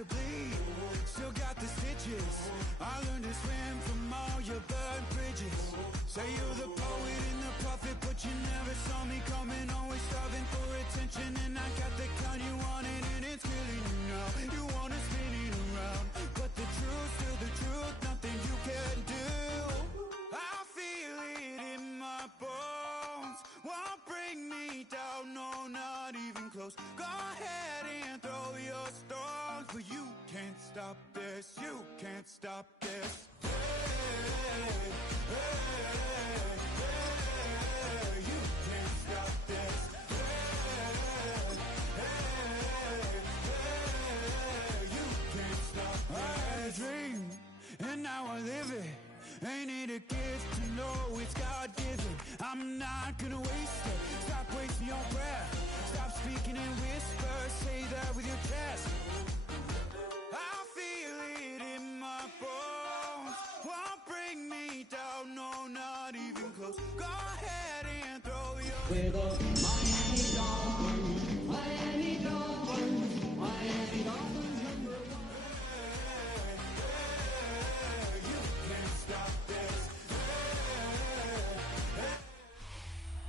to bleed, still got the stitches. I learned to swim from all your burnt bridges. Say you're the poet and the prophet, but you never saw me coming. Always starving for attention, and I got the kind you wanted, and it's killing you now. You wanna spin it around, but the truth's still the truth. Nothing you can do. I feel it in my bones. Won't bring me down, no, not even close. Go ahead and throw your stones, but you can't stop this. You can't stop this. Hey, hey, hey, you can't stop this. Hey, hey, hey, you can't stop this. I had a dream, and now I live it. Ain't it a gift to know it's God-given? I'm not gonna waste it. Stop wasting your breath. Stop speaking in whispers. Say that with your chest. I feel it in my bones. Won't bring me down, no, not even close. Go ahead and throw your... We're the Miami Dolphins, Miami Dolphins, Miami Dolphins number one. You can't stop this.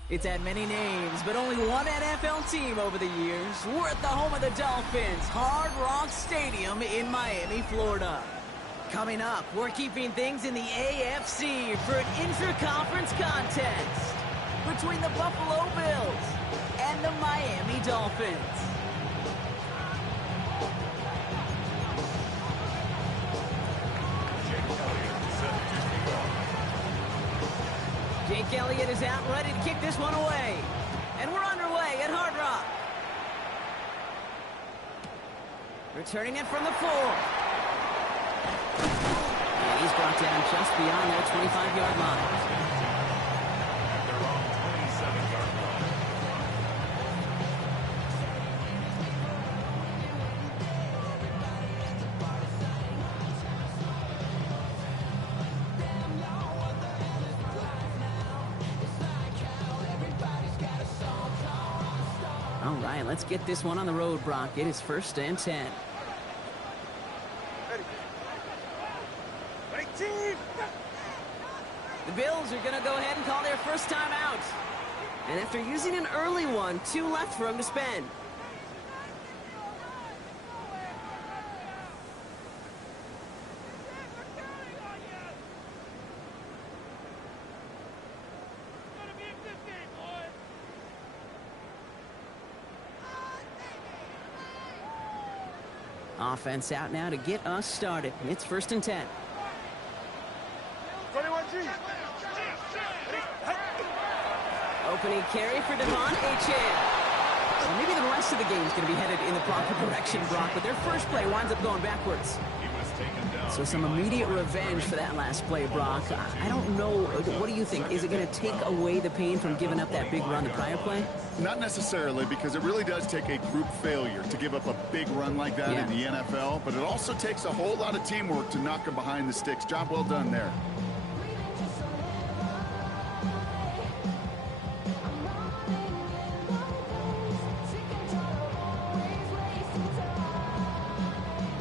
It's had many names, but only one NFL team over the years. We're at the home of the Dolphins, Hard Rock Stadium in Miami, Florida. Coming up, we're keeping things in the AFC for an intra-conference contest between the Buffalo Bills and the Miami Dolphins. Jake Elliott is out ready to kick this one away. And we're underway at Hard Rock. Returning it from the 4. And he's brought down just beyond their 25-yard line. At their own 27-yard line. All right, let's get this one on the road, Brock. It is 1st and 10. Ready, team! The Bills are going to go ahead and call their first time out. And after using an early one, 2 left for him to spend. Offense out now to get us started. It's 1st and 10. 21G! Opening carry for Devon Achane. Well, maybe the rest of the game is going to be headed in the proper direction, Brock, but their first play winds up going backwards. He was taken down. So some immediate revenge for that last play, Brock. I don't know. What do you think? Is it going to take away the pain from giving up that big run the prior play? Not necessarily, because it really does take a group failure to give up a big run like that in the NFL, but it also takes a whole lot of teamwork to knock him behind the sticks. Job well done there.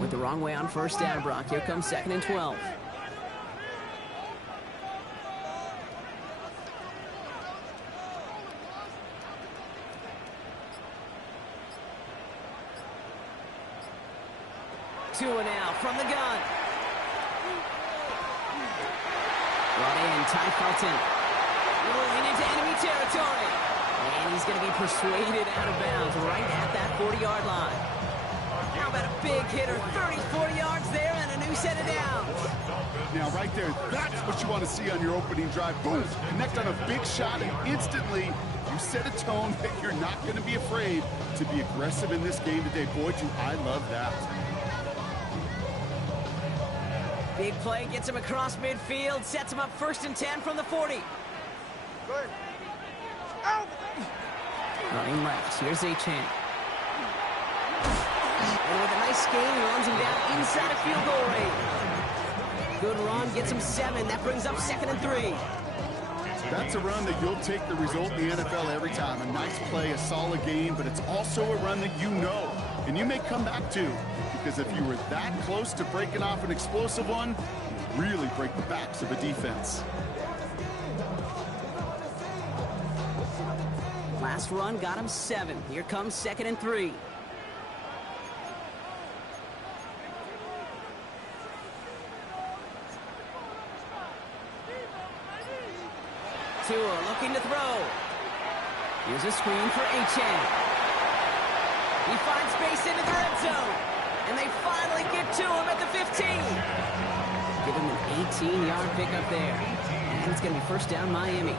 With the wrong way on first down, Brock. Here comes 2nd and 12. Two and out from the gun. Brought in, Ty Felton. Rolling into enemy territory. And he's going to be persuaded out of bounds right at that 40-yard line. How about a big hitter, 34 yards there and a new set of downs. Now, right there, that's what you want to see on your opening drive. Boom, connect on a big shot, and instantly you set a tone that you're not going to be afraid to be aggressive in this game today. Boy, do I love that. Big play gets him across midfield, sets him up 1st and 10 from the 40. Running left, here's Achane. And with a nice gain, he runs him down inside of field goal range. Good run, gets him 7. That brings up 2nd and 3. That's a run that you'll take the result in the NFL every time. A nice play, a solid game, but it's also a run that you know and you may come back too, because if you were that close to breaking off an explosive one, you really break the backs of a defense. Last run got him 7. Here comes 2nd and 3. Tua looking to throw. Here's a screen for Achane. He finds space into the red zone. And they finally get to him at the 15. Give him an 18-yard pickup there. And it's going to be first down Miami.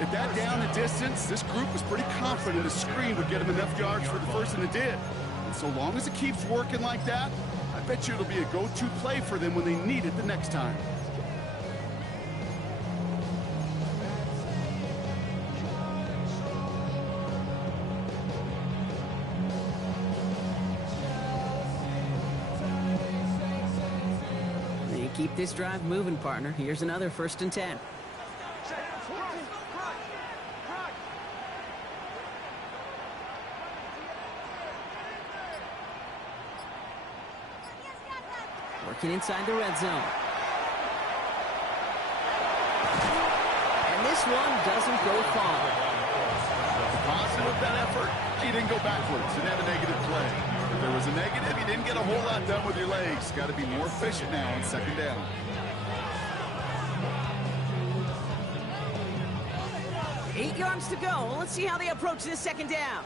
At that down the distance, this group was pretty confident a screen would get him enough yards for the first, and it did. And so long as it keeps working like that, I bet you it'll be a go-to play for them when they need it the next time. They keep this drive moving, partner. Here's another 1st and 10. Working inside the red zone. And this one doesn't go far. The positive of that effort, he didn't go backwards and have a negative play. If there was a negative, you didn't get a whole lot done with your legs. Got to be more efficient now on 2nd down. Eight yards to go. Let's see how they approach this 2nd down.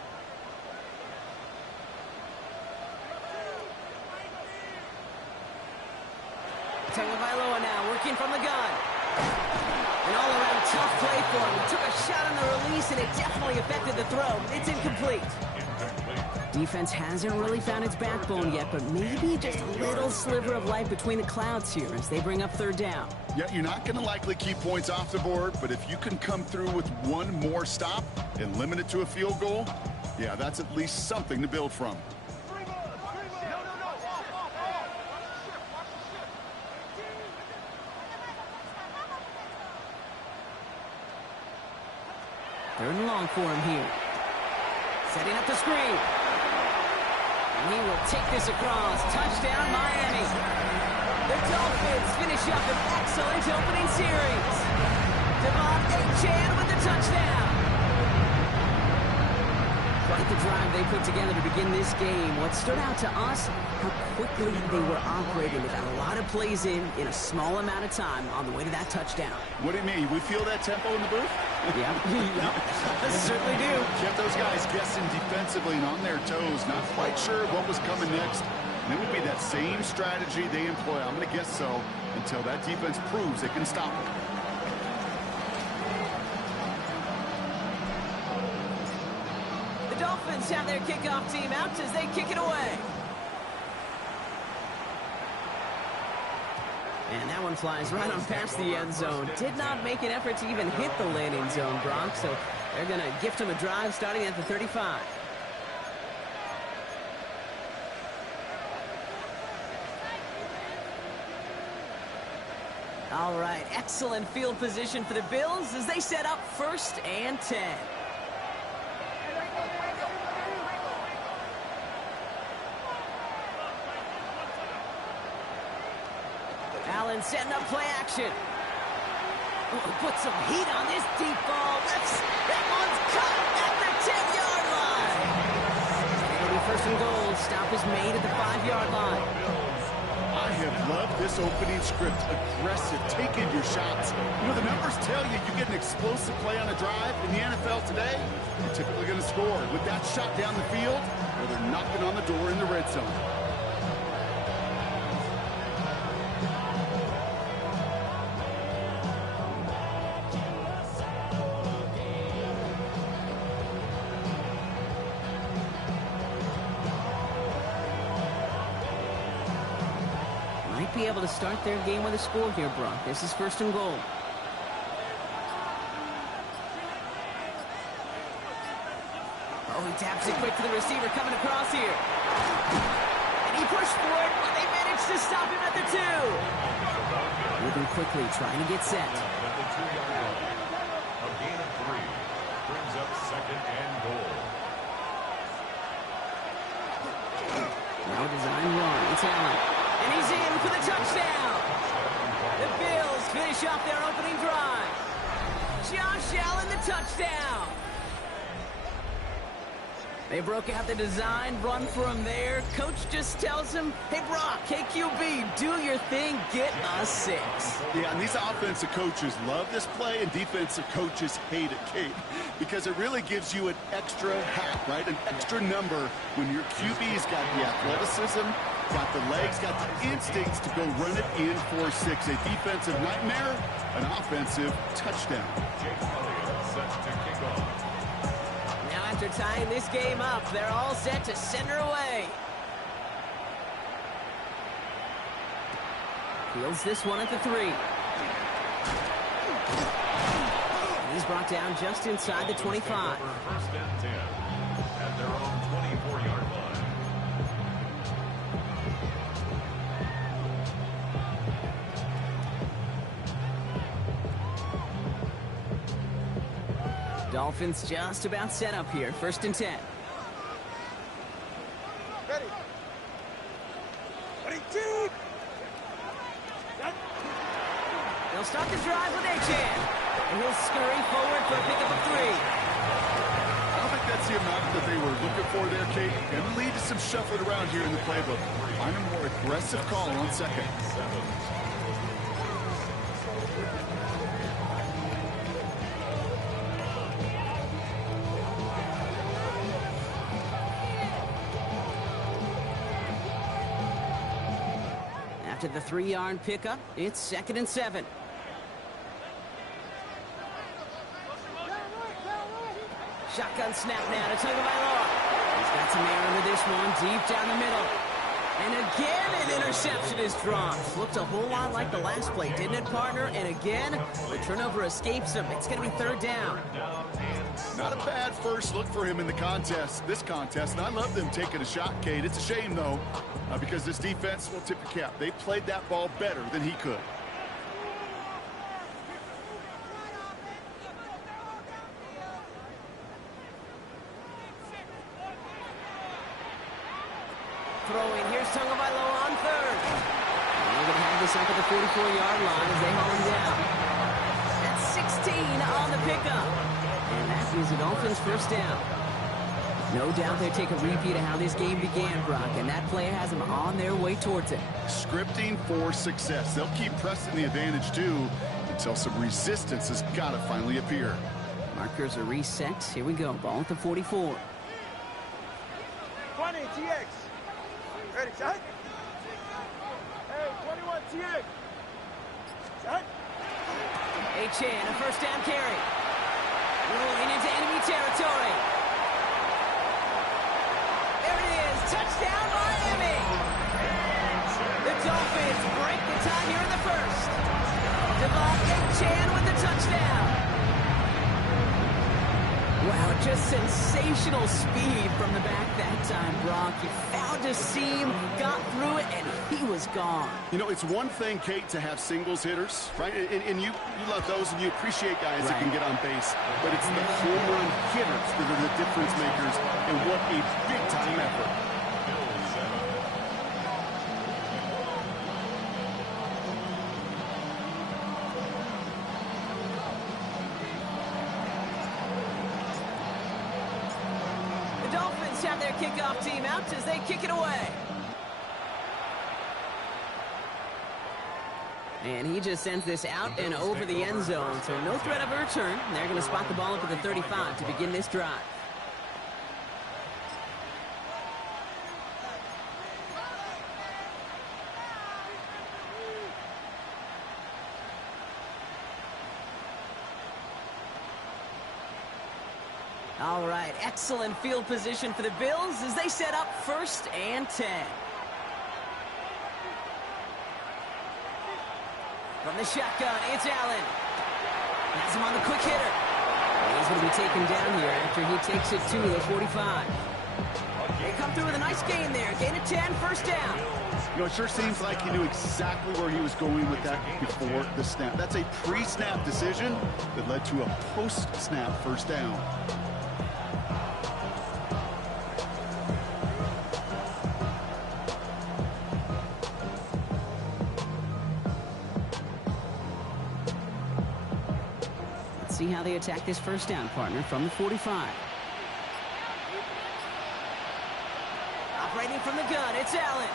Tagovailoa now working from the gun. An all-around tough play for him. He took a shot on the release, and it definitely affected the throw. It's incomplete. Defense hasn't really found its backbone yet, but maybe just a little sliver of light between the clouds here as they bring up 3rd down. Yeah, you're not going to likely keep points off the board, but if you can come through with one more stop and limit it to a field goal, yeah, that's at least something to build from. Third and long for him here. Setting up the screen. And he will take this across. Touchdown, Miami. The Dolphins finish up an excellent opening series. Devon Achane with the touchdown. Quite the drive they put together to begin this game. What stood out to us, how quickly they were operating. They got a lot of plays in a small amount of time on the way to that touchdown. What do you mean? We feel that tempo in the booth? Yeah, certainly do. Kept those guys guessing defensively and on their toes, not quite sure what was coming next. And it would be that same strategy they employ, I'm going to guess so, until that defense proves it can stop it. The Dolphins have their kickoff team out as they kick it away. And that one flies right on past the end zone. Did not make an effort to even hit the landing zone, Brock, so they're going to gift him a drive starting at the 35. All right, excellent field position for the Bills as they set up 1st and 10. Allen setting up play action. Oh, put some heat on this deep ball. That one's caught at the 10-yard line. It'll be 1st and goal. Stop is made at the 5-yard line. I have loved this opening script. Aggressive, taking your shots. You know, the numbers tell you you get an explosive play on a drive in the NFL today, you're typically going to score with that shot down the field, or they're knocking on the door in the red zone. Be able to start their game with a score here, Brock. This is 1st and goal. Oh, he taps it quick to the receiver coming across here. And he pushed for it, but they managed to stop him at the 2. Moving quickly, trying to get set. At the 2-yard line. A gain of 3 brings up 2nd and goal. No design run. It's Allen. And he's in for the touchdown. The Bills finish off their opening drive. Josh Allen, the touchdown. They broke out the design run for him there. Coach just tells him, hey, Brock, KQB, do your thing, get a 6. Yeah, and these offensive coaches love this play, and defensive coaches hate it, Kate, because it really gives you an extra hat, right? An extra number when your QB's got the athleticism, got the legs, got the instincts to go run it in for 6. A defensive nightmare, an offensive touchdown. Now after tying this game up, they're all set to send her away. Fields this one at the 3. He's brought down just inside the 25. First and 10 at their own 24-yard line. Dolphins just about set up here. First and 10. Ready. Ready, team. They'll start the drive with Achan. And he'll scurry forward for a pickup of 3. I don't think that's the amount that they were looking for there, Kate. And lead to some shuffling around here in the playbook. Find a more aggressive call on second. After the 3-yard pickup, it's 2nd and 7. Shotgun snap now to Tagovailoa. He's got some air under this one, deep down the middle. And again, an interception is dropped. Looked a whole lot like the last play, didn't it, partner? And again, the turnover escapes him. It's going to be 3rd down. Not a bad first look for him in the this contest, and I love them taking a shot, Kate. It's a shame, though, because this defense will tip your cap. They played that ball better than he could. Throwing, here's Tagovailoa on 3rd. And they're going to have this up at the 44-yard line as they haul him down. That's 16 on the pickup. And that is the Dolphins' first down. No doubt they take a repeat of how this game began, Brock, and that play has them on their way towards it. Scripting for success. They'll keep pressing the advantage, too, until some resistance has got to finally appear. Markers are reset. Here we go. Ball at the 44. 20, TX. Ready, set. Hey, 21, TX. Set. Achan, a first down carry. Rolling into enemy territory. There it is. Touchdown, Miami. The Dolphins break the tie here in the first. Devon Achan with the touchdown. Wow, just sensational speed from the back that time, Brock. He found a seam, got through it, and he was gone. You know, it's one thing, Kate, to have singles hitters, right? And you love those, and you appreciate guys that can get on base. But it's the home run hitters that are the difference makers, and what a big-time effort. Have their kickoff team out as they kick it away. And he just sends this out and over the end zone, so no threat of a return. They're going to spot the ball up at the 35 to begin this drive. All right, excellent field position for the Bills as they set up 1st and 10. From the shotgun, it's Allen. Has him on the quick hitter. He's going to be taken down here after he takes it to the 45. They come through with a nice gain there. Gain of 10, first down. You know, it sure seems like he knew exactly where he was going with that before the snap. That's a pre-snap decision that led to a post-snap first down. see how they attack this first down, partner, from the 45. Operating from the gun, it's Allen.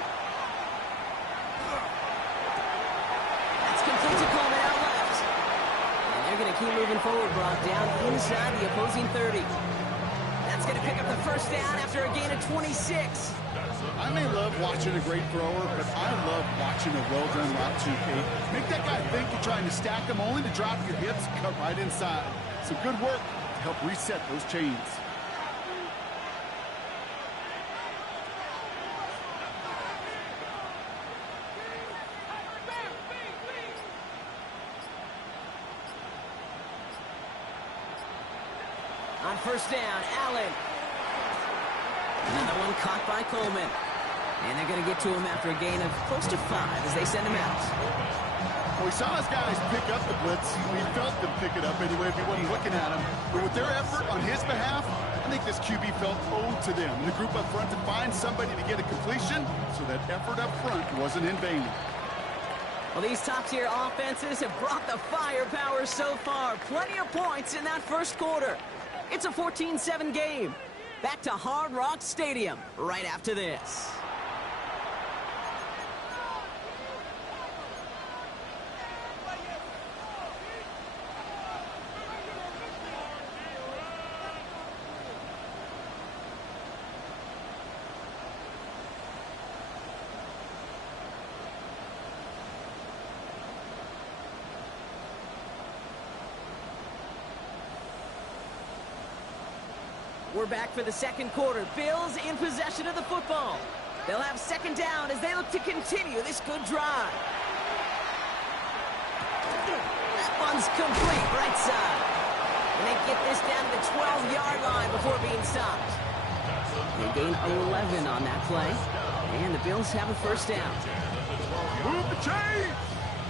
That's complete to Coleman out left. And they're going to keep moving forward, Brock, down inside the opposing 30. That's going to pick up the first down after a gain of 26. I may love watching a great thrower, but I love watching a well-done route too, Kate. Make that guy think you're trying to stack them only to drop your hips and cut right inside. So good work to help reset those chains. On first down, Allen. Another one caught by Coleman. And they're going to get to him after a gain of close to 5 as they send him out. Well, we saw his guys pick up the blitz. We felt them pick it up anyway if he wasn't looking at him. But with their effort on his behalf, I think this QB felt owed to them. And the group up front to find somebody to get a completion, so that effort up front wasn't in vain. Well, these top-tier offenses have brought the firepower so far. Plenty of points in that first quarter. It's a 14-7 game. Back to Hard Rock Stadium right after this. We're back for the second quarter. Bills in possession of the football. They'll have second down as they look to continue this good drive. That one's complete, right side. And they get this down to the 12-yard line before being stopped. They gain 11 on that play. And the Bills have a first down. Move the chains!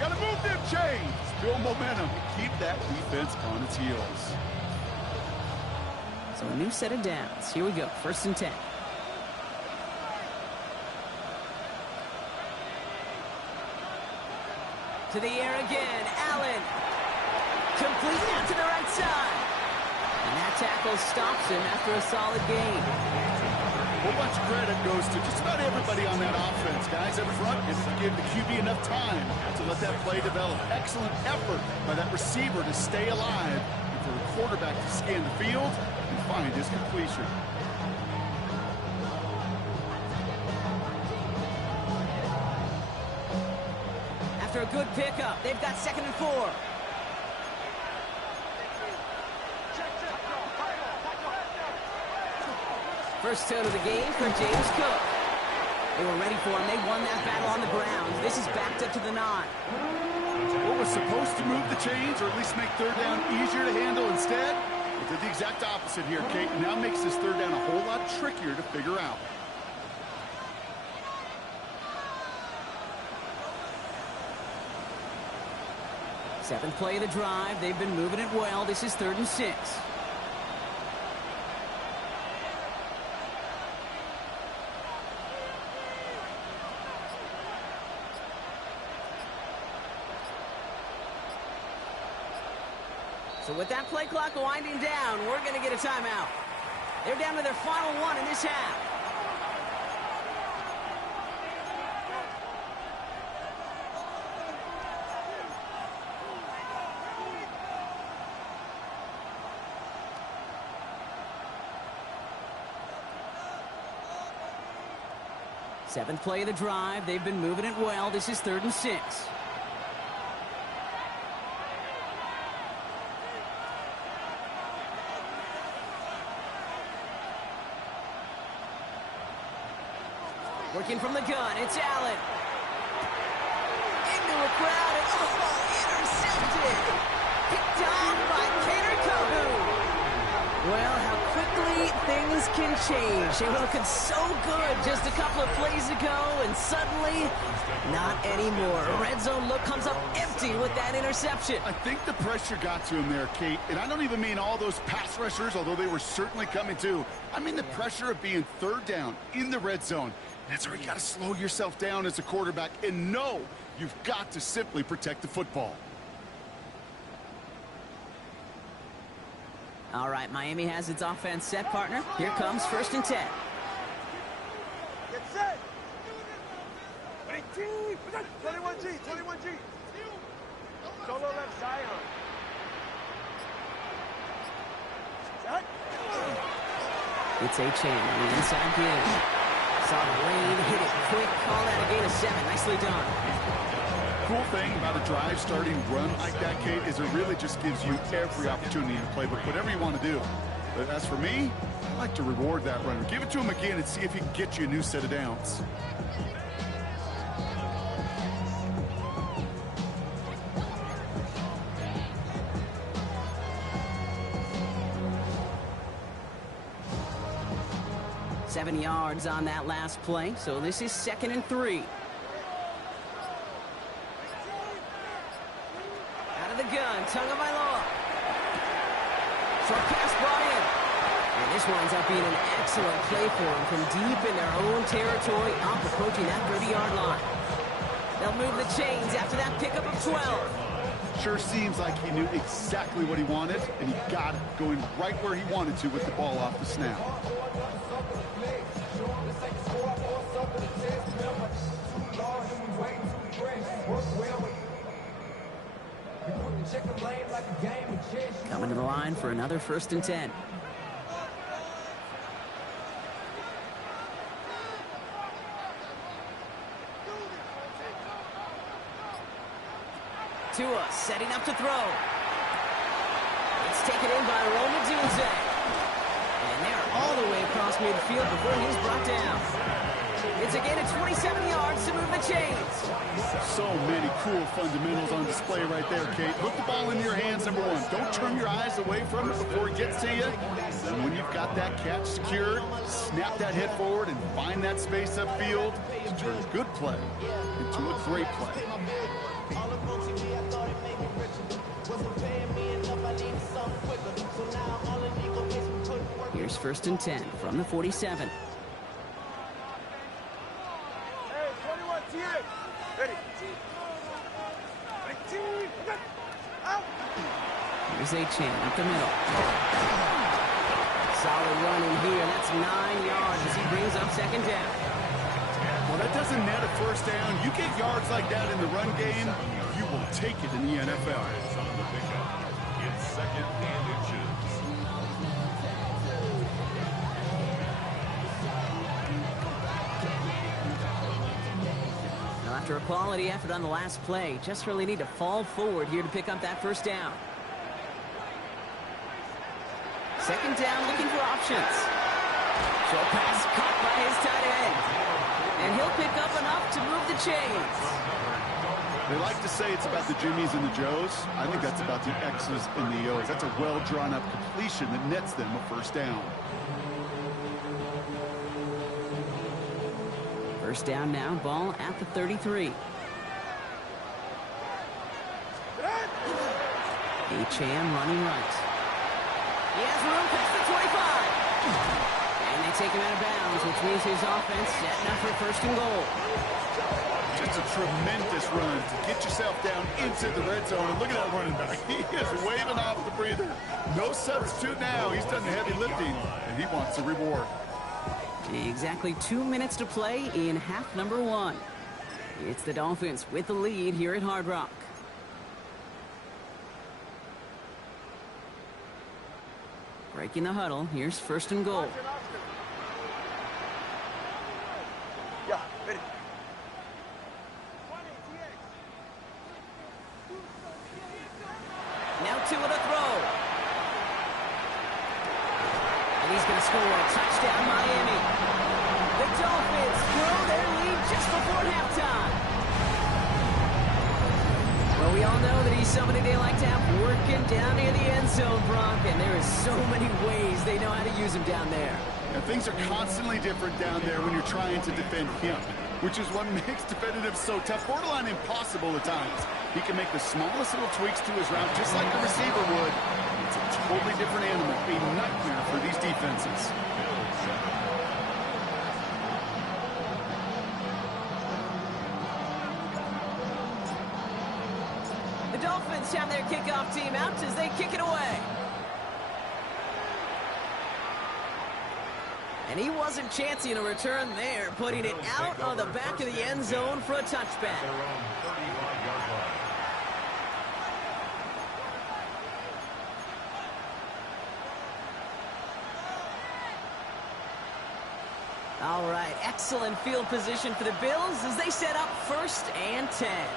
Gotta move them chains! Build momentum. Keep that defense on its heels. So a new set of downs. Here we go. First and 10. To the air again. Allen. Complete out to the right side. And that tackle stops him after a solid gain. A whole bunch of credit goes to just about everybody on that offense. Guys up front, and give the QB enough time to let that play develop. Excellent effort by that receiver to stay alive and for the quarterback to scan the field and find his completion. After a good pickup, they've got 2nd and 4. First out of the game for James Cook. They were ready for him. They won that battle on the ground. This is backed up to the 9. What was supposed to move the chains or at least make third down easier to handle instead? It did the exact opposite here, Kate. Now makes this third down a whole lot trickier to figure out. Seventh play of the drive. They've been moving it well. This is 3rd and 6. So with that play clock winding down, we're going to get a timeout. They're down to their final one in this half. Seventh play of the drive. They've been moving it well. This is 3rd and 6. Working from the gun, it's Allen. Into a crowd, and intercepted. Picked off by Kader Kohu. Well, how quickly things can change. They were looking so good just a couple of plays ago, and suddenly, not anymore. A red zone look comes up empty with that interception. I think the pressure got to him there, Kate. And I don't even mean all those pass rushers, although they were certainly coming too. I mean the pressure of being third down in the red zone. That's where you got to slow yourself down as a quarterback and know you've got to simply protect the football. All right, Miami has its offense set, partner. Here comes 1st and 10. Get set. 21G, 21G. Solo left Zion. Set. It's A-Chain on the inside game. Saw the lane, hit it quick, call that a gain of 7. Nicely done. Cool thing about a drive starting run like that, Kate, is it really just gives you every opportunity to play with whatever you want to do. But as for me, I like to reward that runner. Give it to him again and see if he can get you a new set of downs. Seven yards on that last play, so this is 2nd and 3. Out of the gun, Tagovailoa. Short pass brought in. And this winds up being an excellent play for him from deep in their own territory, up approaching that 30-yard line. They'll move the chains after that pickup of 12. Sure seems like he knew exactly what he wanted, and he got it, going right where he wanted to with the ball off the snap. Coming to the line for another 1st and 10. Tua setting up to throw. It's taken in by Roma Dunze. And they're all the way across midfield before he's brought down. It's a gain of 27 yards to move the chains. So many cool fundamentals on display right there, Kate. Put the ball in your hands, number one. Don't turn your eyes away from it before it gets to you. And when you've got that catch secured, snap that head forward and find that space upfield to turn a good play into a great play. Here's 1st and 10 from the 47. Hey, 21 TA. Ready. Out. Here's A-Chain up the middle. Solid run in here. That's 9 yards as he brings up 2nd down. Well, that doesn't net a 1st down. You get yards like that in the run game, you will take it in the NFL. On the pickup. It's 2nd and inches. Now, after a quality effort on the last play, just really need to fall forward here to pick up that 1st down. 2nd down, looking for options. Short pass caught by his tight end. And he'll pick up enough to move the chains. They like to say it's about the Jimmies and the Joes. I think that's about the X's and the O's. That's a well-drawn-up completion that nets them a 1st down. 1st down now, ball at the 33. A-Chan running right. He has room past the 25. And they take him out of bounds, which means his offense setting up for 1st and goal. Just a tremendous run to get yourself down into the red zone. And look at that running back. He is waving off the breather. No substitute now. He's done the heavy lifting, and he wants a reward. Exactly 2 minutes to play in half number 1. It's the Dolphins with the lead here at Hard Rock. Breaking the huddle, here's 1st and goal. Yeah, ready. Now 2 with a throw. And he's going to score a touchdown, Miami. The Dolphins throw their lead just before halftime. Well, we all know that he's somebody they like to have working down near the end zone, Brock, and there is so many ways they know how to use him down there. And things are constantly different down there when you're trying to defend him, which is what makes defensive so tough, borderline impossible at times. He can make the smallest little tweaks to his route, just like a receiver would. It's a totally different animal, a nightmare for these defenses. The Dolphins have their kickoff team out as they kick it away. And he wasn't chancing a return there, putting it out of the back of the end zone for a touchback. Their own 35-yard line. All right, excellent field position for the Bills as they set up 1st and 10.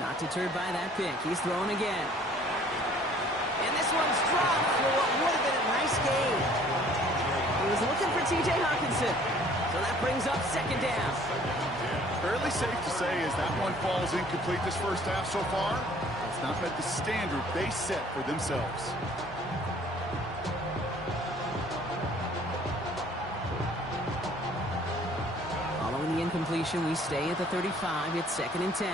Not deterred by that pick. He's throwing again. And this one's dropped for what would have been a nice gain. He was looking for T.J. Hawkinson. So that brings up 2nd down. Fairly safe to say as that one falls incomplete this first half so far. It's not met the standard they set for themselves. Following the incompletion, we stay at the 35. It's 2nd and 10.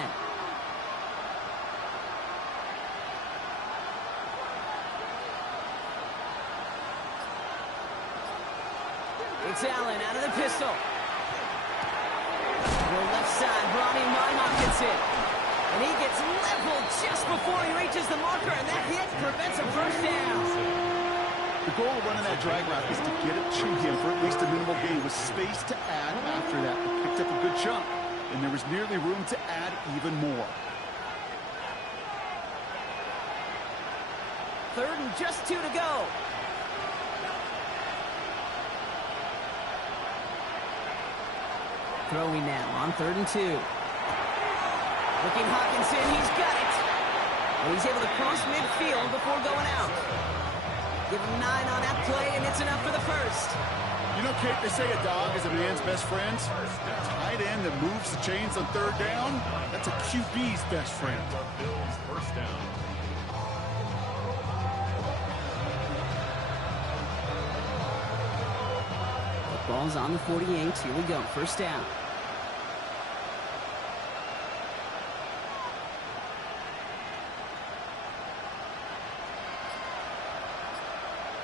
It's Allen out of the pistol. The left side brought in by Hawkinson. And he gets leveled just before he reaches the marker, and that hit prevents a 1st down. The goal of running that drag route is to get it to him for at least a minimal gain with space to add after that. He picked up a good chunk, and there was nearly room to add even more. 3rd and just 2 to go. Throwing now on 3rd and 2. Looking Hawkinson, he's got it. And he's able to cross midfield before going out. Give him 9 on that play, and it's enough for the 1st. You know, Kate, they say a dog is a man's best friend. A tight end that moves the chains on 3rd down, that's a QB's best friend. The Bills' 1st down. Ball's on the 48. Here we go. 1st down.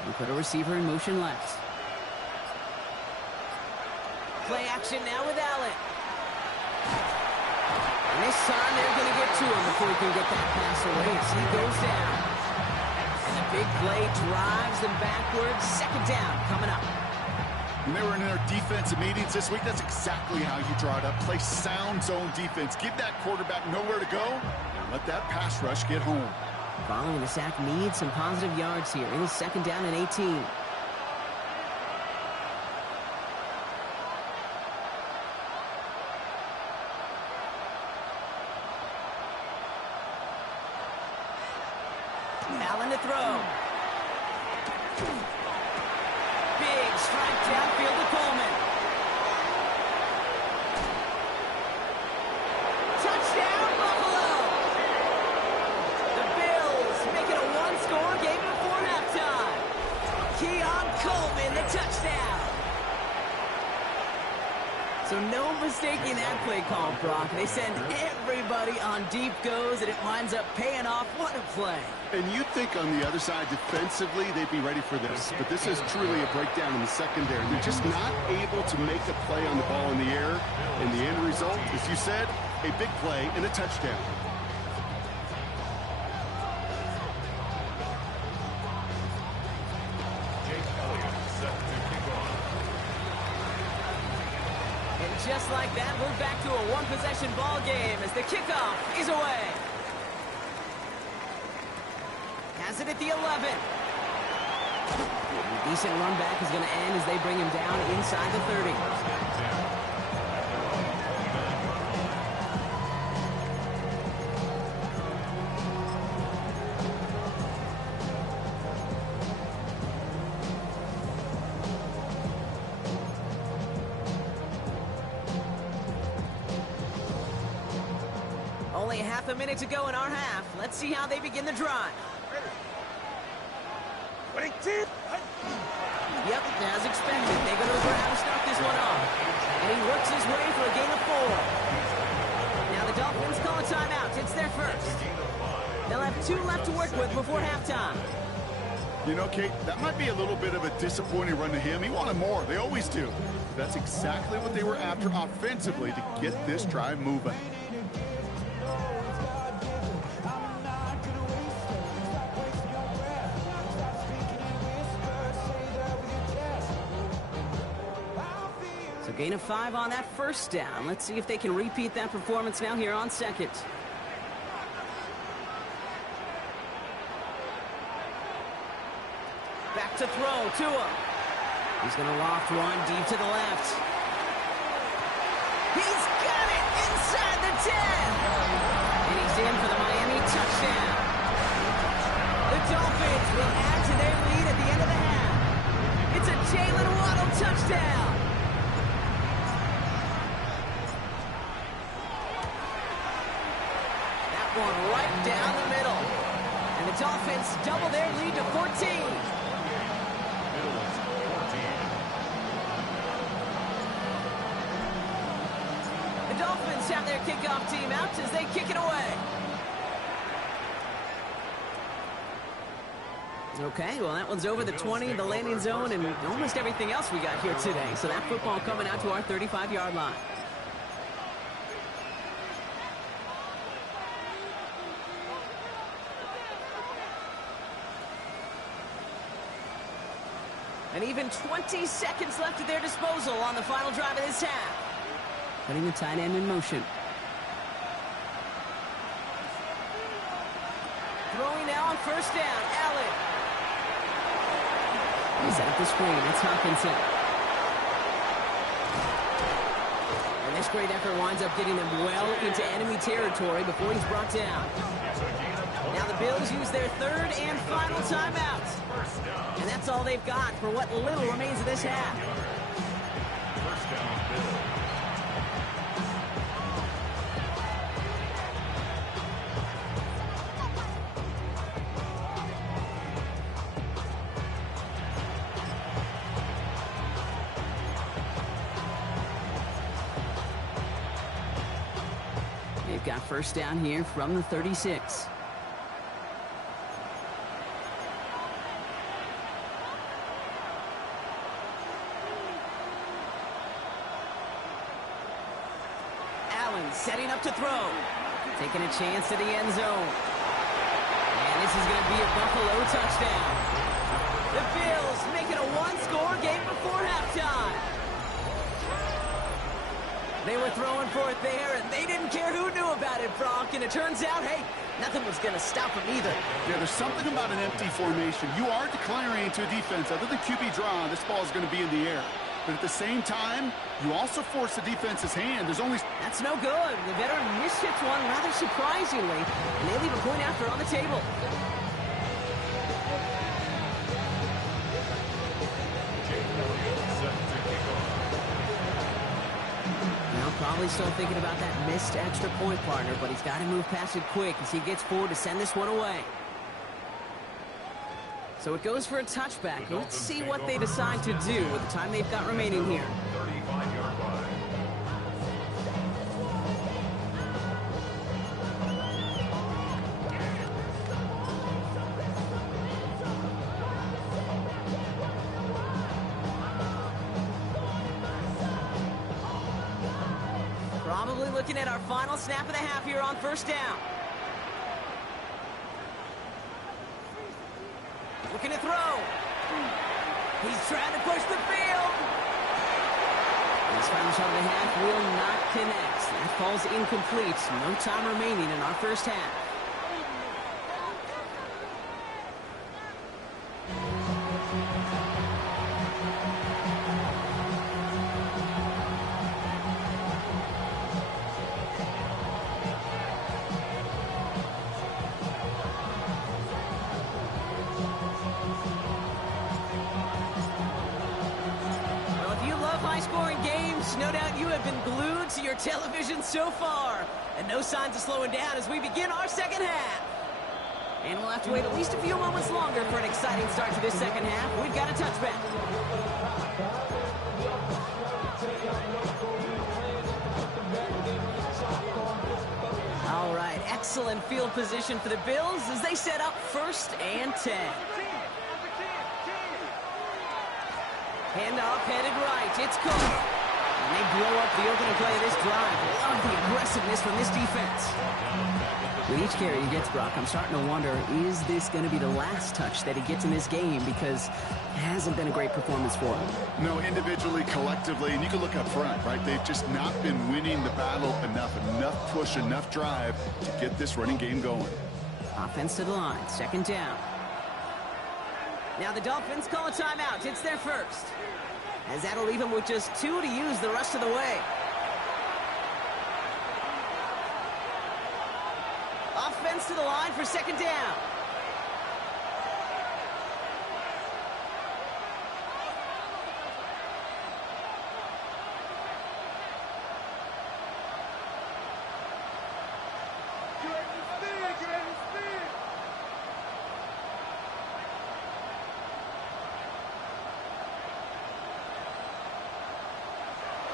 We put a receiver in motion left. Play action now with Allen. And this time they're going to get to him before he can get that pass away as he goes down. And the big play drives them backwards. 2nd down coming up. When they were in their defensive meetings this week, that's exactly how you draw it up. Play sound zone defense. Give that quarterback nowhere to go and let that pass rush get home. Following the sack needs some positive yards here. It is 2nd down and 18. Allen to throw. Big strike downfield to Coleman. Touchdown, Buffalo! The Bills make it a 1-score game before halftime. Keon Coleman, the touchdown. So no mistaking that play call, Brock. They send everybody on deep goes, and it winds up paying off. What a play. And you'd think on the other side, defensively, they'd be ready for this. But this is truly a breakdown in the secondary. They're just not able to make a play on the ball in the air. And the end result, as you said, a big play and a touchdown. Just like that, we're back to a one-possession ball game as the kickoff is away. Has it at the 11. A decent run back is going to end as they bring him down inside the 30. Only half a minute to go in our half. Let's see how they begin the drive. Yep, as expected. They go to the ground to start this one off. And he works his way for a gain of 4. Now the Dolphins call a timeout. It's their first. They'll have 2 left to work with before halftime. You know, Kate, that might be a little bit of a disappointing run to him. He wanted more. They always do. That's exactly what they were after offensively to get this drive moving. gain of 5 on that first down. Let's see if they can repeat that performance now here on second. Back to throw, Tua. He's going to loft one deep to the left. He's got it inside the 10. And he's in for the Miami touchdown. The Dolphins will add to their lead at the end of the half. It's a Jalen Waddle touchdown. That one right down the middle. And the Dolphins double their lead to 14. The Dolphins have their kickoff team out as they kick it away. Okay, well, that one's over the 20, the landing zone, and almost everything else we got here today. So that football coming out to our 35-yard line. And even 20 seconds left at their disposal on the final drive of this half. Putting the tight end in motion. Throwing now on first down, Allen. He's at the screen, it's Hawkinson. And this great effort winds up getting them well into enemy territory before he's brought down. Now the Bills use their third and final timeout. And that's all they've got for what little remains of this half. First down, Bills. They've got first down here from the 36. Setting up to throw. Taking a chance to the end zone. And this is going to be a Buffalo touchdown. The Bills making a one-score game before halftime. They were throwing for it there, and they didn't care who knew about it, Brock. And it turns out, hey, nothing was going to stop them either. Yeah, there's something about an empty formation. You are declaring to a defense, other than QB draw, this ball is going to be in the air. But at the same time, you also force the defense's hand. There's only... That's no good. The veteran mishits one rather surprisingly, and they leave a point after on the table. Now probably still thinking about that missed extra point, partner, but he's got to move past it quick as he gets forward to send this one away. So it goes for a touchback. Let's see what they decide to do with the time they've got remaining here. 35-yard line. Probably looking at our final snap of the half here on first down. Looking to throw. He's trying to push the field. This final shot of the half will not connect. That falls incomplete. No time remaining in our first half. High-scoring games, no doubt you have been glued to your television so far. And no signs of slowing down as we begin our second half. And we'll have to wait at least a few moments longer for an exciting start to this second half. We've got a touchback. All right, excellent field position for the Bills as they set up first and 10. Handoff headed right. It's caught. And they blow up the opening play of this drive. Love the aggressiveness from this defense. With each carry he gets, Brock, I'm starting to wonder, is this going to be the last touch that he gets in this game? Because it hasn't been a great performance for him. No, individually, collectively, and you can look up front, right? They've just not been winning the battle enough push, enough drive to get this running game going. Offense to the line, second down. Now the Dolphins call a timeout. It's their first. As that'll leave him with just 2 to use the rest of the way. Offense to the line for second down.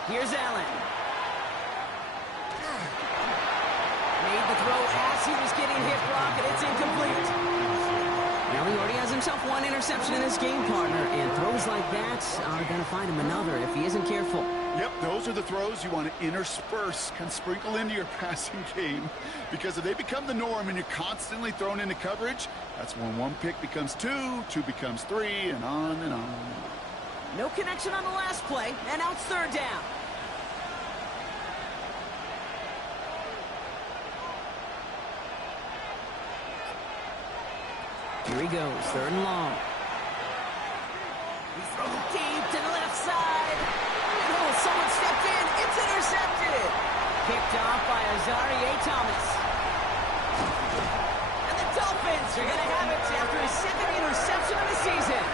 Here's Allen. Made the throw as he was getting hit, Brock, and it's incomplete. Now he already has himself 1 interception in this game, partner, and throws like that are going to find him another if he isn't careful. Yep, those are the throws you want to intersperse, kind of sprinkle into your passing game, because if they become the norm and you're constantly thrown into coverage, that's when 1 pick becomes 2, 2 becomes 3, and on and on. No connection on the last play, and now it's third down. Here he goes, third and long. He's thrown deep to the left side. And oh, someone stepped in. It's intercepted. Picked off by Azarie Thomas. And the Dolphins are going to have it after his 2nd interception of the season.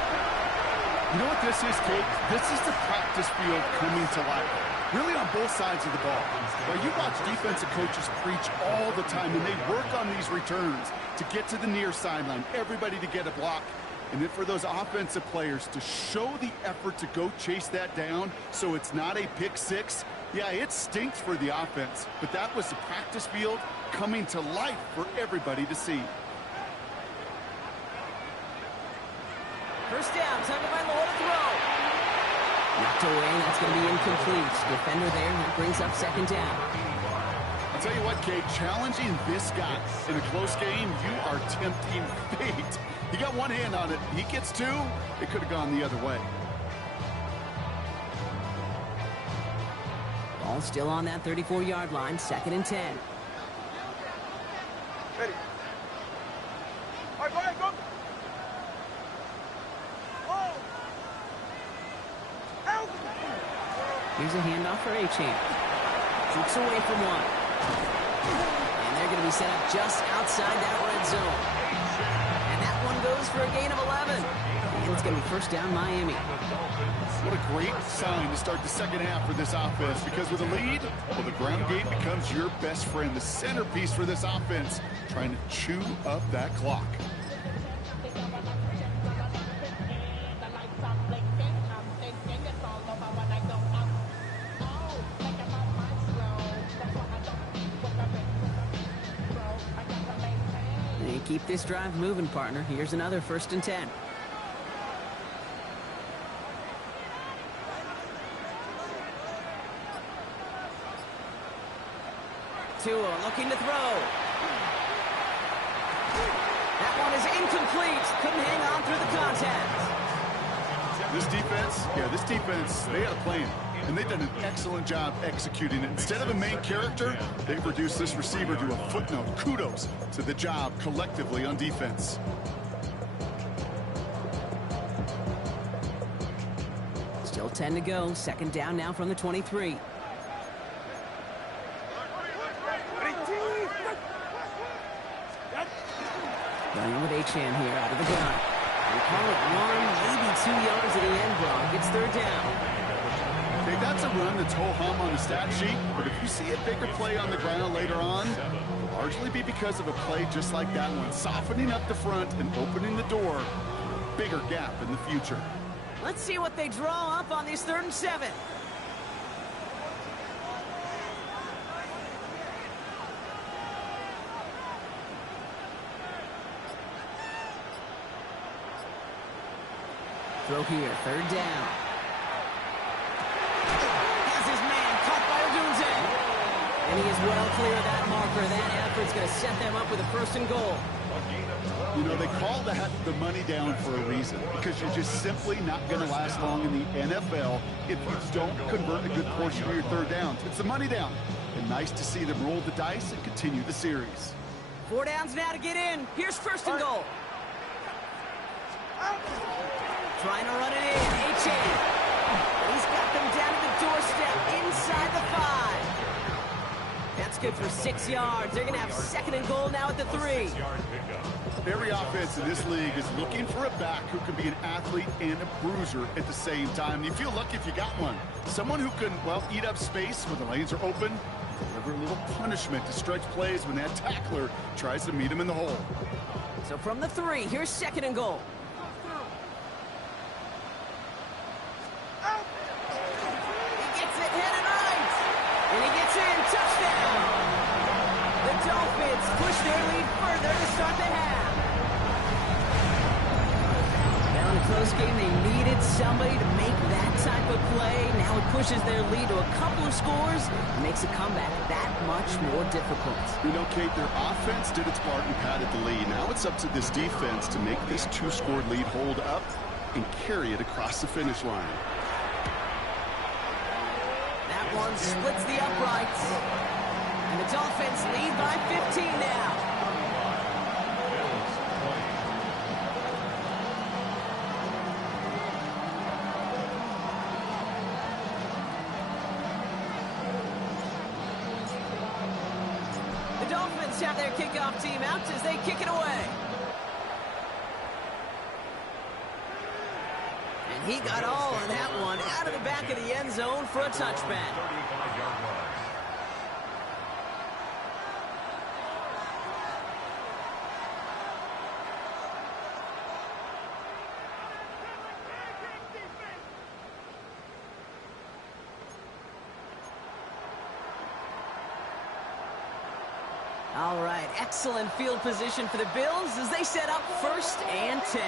You know what this is, Kate? This is the practice field coming to life. Really on both sides of the ball. Where you watch defensive coaches preach all the time, and they work on these returns to get to the near sideline, everybody to get a block. And then for those offensive players to show the effort to go chase that down so it's not a pick 6, yeah, it stinks for the offense. But that was the practice field coming to life for everybody to see. First down, time to find the hole to throw. Knocked away, that's going to be incomplete. Defender there, that brings up second down. I'll tell you what, Kate, challenging this guy in a close game, you are tempting fate. He got 1 hand on it. He gets 2. It could have gone the other way. Ball still on that 34-yard line, 2nd and 10. Ready. All right, go ahead, go. Here's a handoff for Achane. Jukes away from 1. And they're going to be set up just outside that red zone. And that one goes for a gain of 11. And it's going to be first down Miami. What a great sign to start the second half for this offense, because with a lead, well, the ground game becomes your best friend, the centerpiece for this offense, trying to chew up that clock. Keep this drive moving, partner. Here's another 1st and 10. Tua looking to throw. That one is incomplete. Couldn't hang on through the contact. This defense, they had a plan. And they've done an excellent job executing it. Instead of a main character, they've reduced this receiver to a footnote. Kudos to the job collectively on defense. Still 10 to go. Second down now from the 23. Running with Achane here out of the gun. We call it 1, maybe 2 yards at the end, Brock. It's third down. Okay, that's a run that's ho-hum on the stat sheet, but if you see a bigger play on the ground later on, it'll largely be because of a play just like that one, softening up the front and opening the door, bigger gap in the future. Let's see what they draw up on these 3rd and 7. Throw here, third down. Has his man caught by Odunze. And he is well clear of that marker. That effort's going to set them up with a first and goal. You know, they call that the money down for a reason, because you're just simply not going to last long in the NFL if you don't convert a good portion of your third downs. It's the money down. And nice to see them roll the dice and continue the series. 4 downs now to get in. Here's first and goal. Trying to run it in. H.A. He's got them down to the doorstep inside the 5. That's good for 6 yards. They're going to have second and goal now at the 3. Every offense in this league is looking for a back who can be an athlete and a bruiser at the same time. You feel lucky if you got one. Someone who can, well, eat up space when the lanes are open, deliver a little punishment to stretch plays when that tackler tries to meet him in the hole. So from the 3, here's second and goal. He gets it headed right. And he gets in. Touchdown. The Dolphins push their lead further to start the half. Now in a close game, they needed somebody to make that type of play. Now it pushes their lead to a couple of scores and makes a comeback that much more difficult. You know, Kate, their offense did its part and padded the lead. Now it's up to this defense to make this 2-score lead hold up and carry it across the finish line. That one splits the uprights. And the Dolphins lead by 15 now. The Dolphins have their kickoff team out as they kick it away. And he got all on that one out of the back of the end zone for a touchback. All right, excellent field position for the Bills as they set up 1st and 10.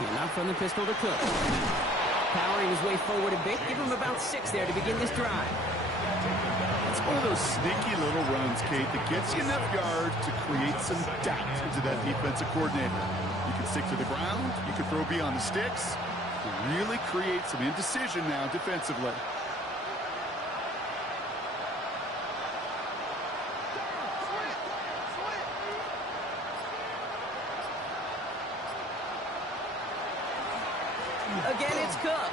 Yeah, now from the pistol to Cook. Powering his way forward a bit. Give him about 6 there to begin this drive. It's one of those sneaky little runs, Kate, that gets you enough yards to create some doubt into that defensive coordinator. You can stick to the ground. You can throw beyond the sticks. Really create some indecision now defensively. Again, it's Cook.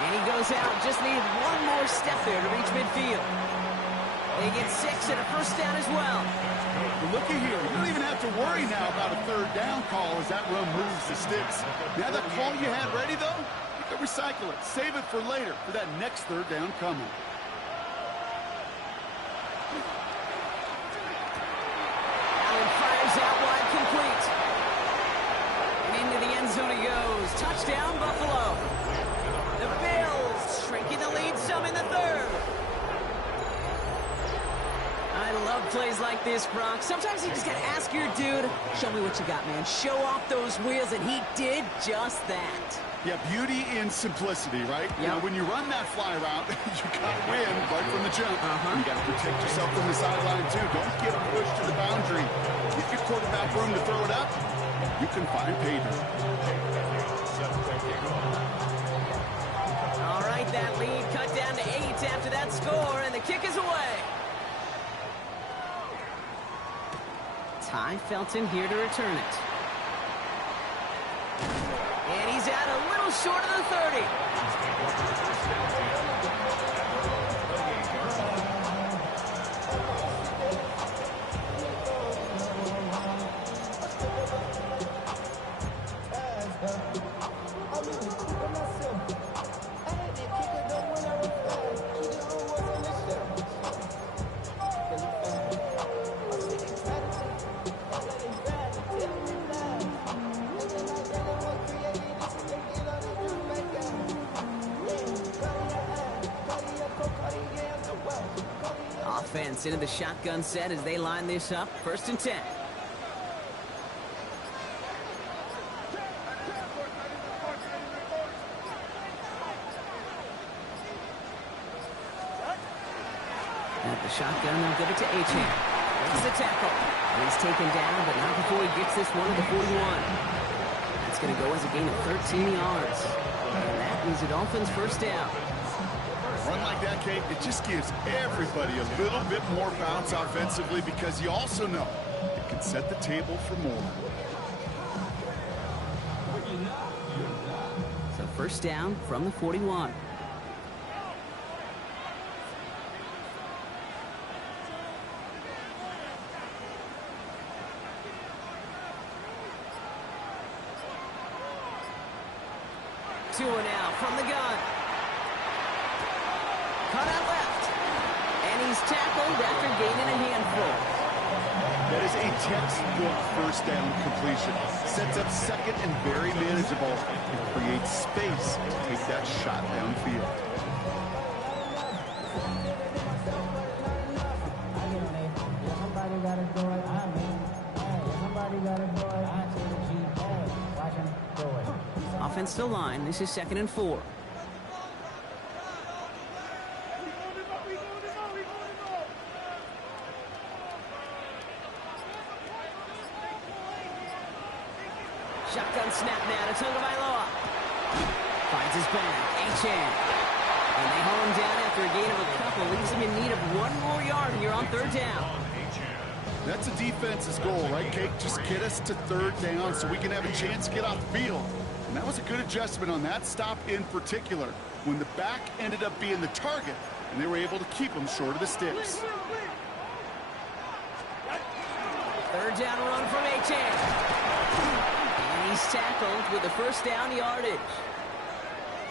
And he goes out. Just needed one more step there to reach midfield. They get 6 and a first down as well. Well, looky here. You don't even have to worry now about a third down call as that run moves the sticks. Now that call you had ready, though, you can recycle it. Save it for later for that next third down coming. Allen fires out wide, complete. And into the end zone he goes. Touchdown, Buffalo. The Bills shrinking the lead some in the 3rd. I love plays like this, Brock. Sometimes you just got to ask your dude, show me what you got, man. Show off those wheels, and he did just that. Yeah, beauty in simplicity, right? Yep. Now, when you run that fly route, you got to win right from the jump. You got to protect yourself from the sideline, too. Don't get pushed to the boundary. Give your quarterback room to throw it up. You can find pay dirt. All right, that lead cut down to 8 after that score, and the kick is away. Ty Felton here to return it. And he's out a little short of the 30. Offense into the shotgun set as they line this up. 1st and 10. At the shotgun, they'll give it to Achan. Makes the tackle. And he's taken down, but not before he gets this one to the 41. That's going to go as a gain of 13 yards. And that means the Dolphins first down. Run like that, Kate, it just gives everybody a little bit more bounce offensively because you also know it can set the table for more. So first down from the 41. Tua now from the gun. Cut out left. And he's tackled after gaining a handful. That is a textbook first down completion. Sets up second and very manageable. It creates space to take that shot downfield. Somebody gotta do it. I mean, somebody gotta do it. I see the G. Watch him do it. Offensive line. This is 2nd and 4. Shotgun snap now to Tagovailoa. Finds his back. Achan. And they haul him down after a gain of a couple. Leaves him in need of one more yard here on third down. That's a defense's goal, right, Kate? Just get us to third down so we can have a chance to get off the field. And that was a good adjustment on that stop in particular, when the back ended up being the target, and they were able to keep him short of the sticks. Third down run from Achan. And he's tackled with the first down yardage.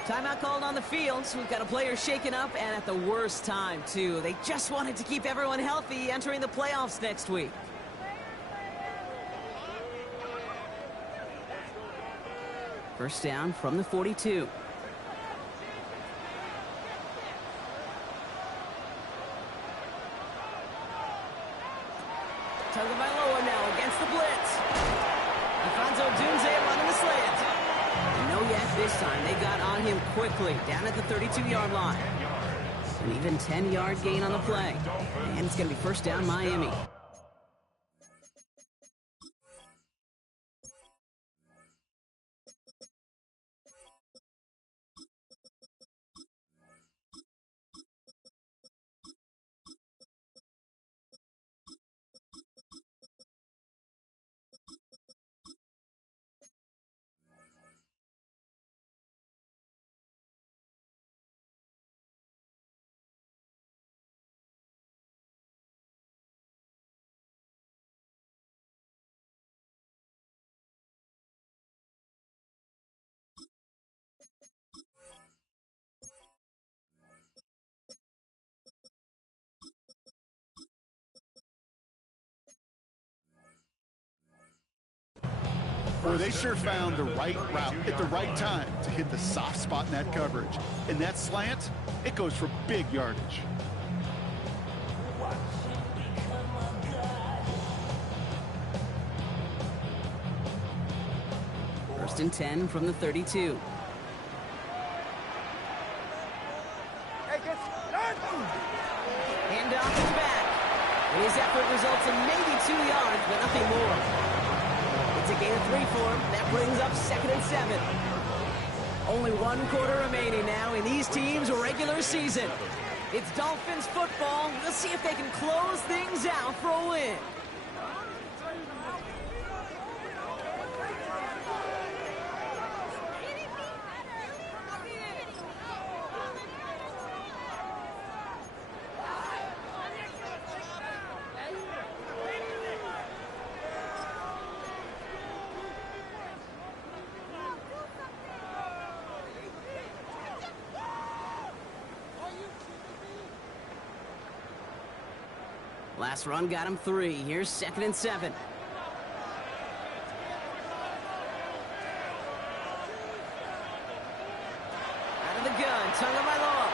Timeout called on the field, so we've got a player shaken up, and at the worst time, too. They just wanted to keep everyone healthy entering the playoffs next week. First down from the 42. Tagovailoa now against the blitz. Alfonso Dunze running the slant. And no yak this time. They got on him quickly down at the 32-yard line. An even 10-yard gain on the play. And it's going to be first down Miami. Boy, they sure found the right route at the right time to hit the soft spot in that coverage. And that slant, it goes for big yardage. First and 10 from the 32. Handoff is back. And his effort results in maybe 2 yards, but nothing more. It's a gain of 3 for him. That brings up 2nd and 7. Only 1 quarter remaining now in these teams' regular season. It's Dolphins football. We'll see if they can close things out for a win. Last run got him 3. Here's 2nd and 7. Out of the gun, Tagovailoa.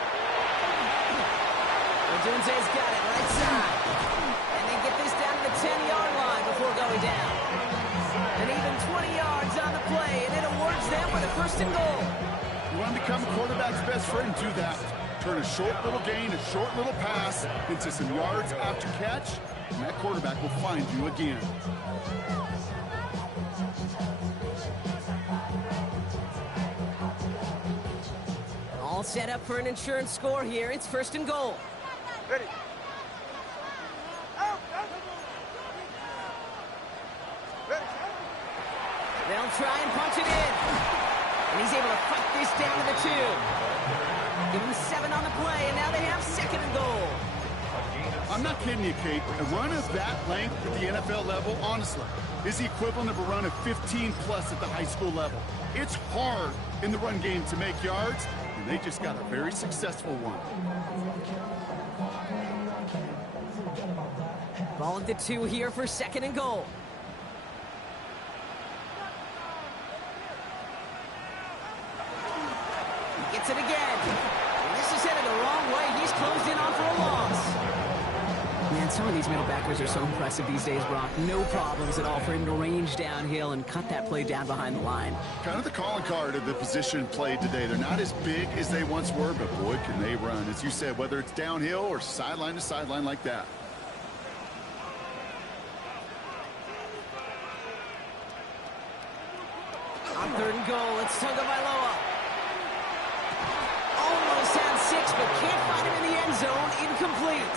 Odunze's got it right side. And they get this down to the 10-yard line before going down. And even 20 yards on the play, and it awards them with a 1st and goal. You want to become a quarterback's best friend? Do that. Turn a short little gain, a short little pass into some yards after catch, and that quarterback will find you again. All set up for an insurance score here. It's 1st and goal. Ready. They'll try and punch it in. And he's able to fight this down to the 2. Give him 7 on the play, and now they have 2nd and goal. I'm not kidding you, Kate. A run of that length at the NFL level, honestly, is the equivalent of a run of 15-plus at the high school level. It's hard in the run game to make yards, and they just got a very successful one. Ball at the 2 here for 2nd and goal. Gets it again. And this is headed the wrong way. He's closed in on for a loss. Man, some of these middle backers are so impressive these days, Brock. No problems at all for him to range downhill and cut that play down behind the line. Kind of the calling card of the position played today. They're not as big as they once were, but boy, can they run. As you said, whether it's downhill or sideline to sideline like that. On 3rd and goal, it's Tagovailoa. Almost had 6, but can't find him in the end zone. Incomplete.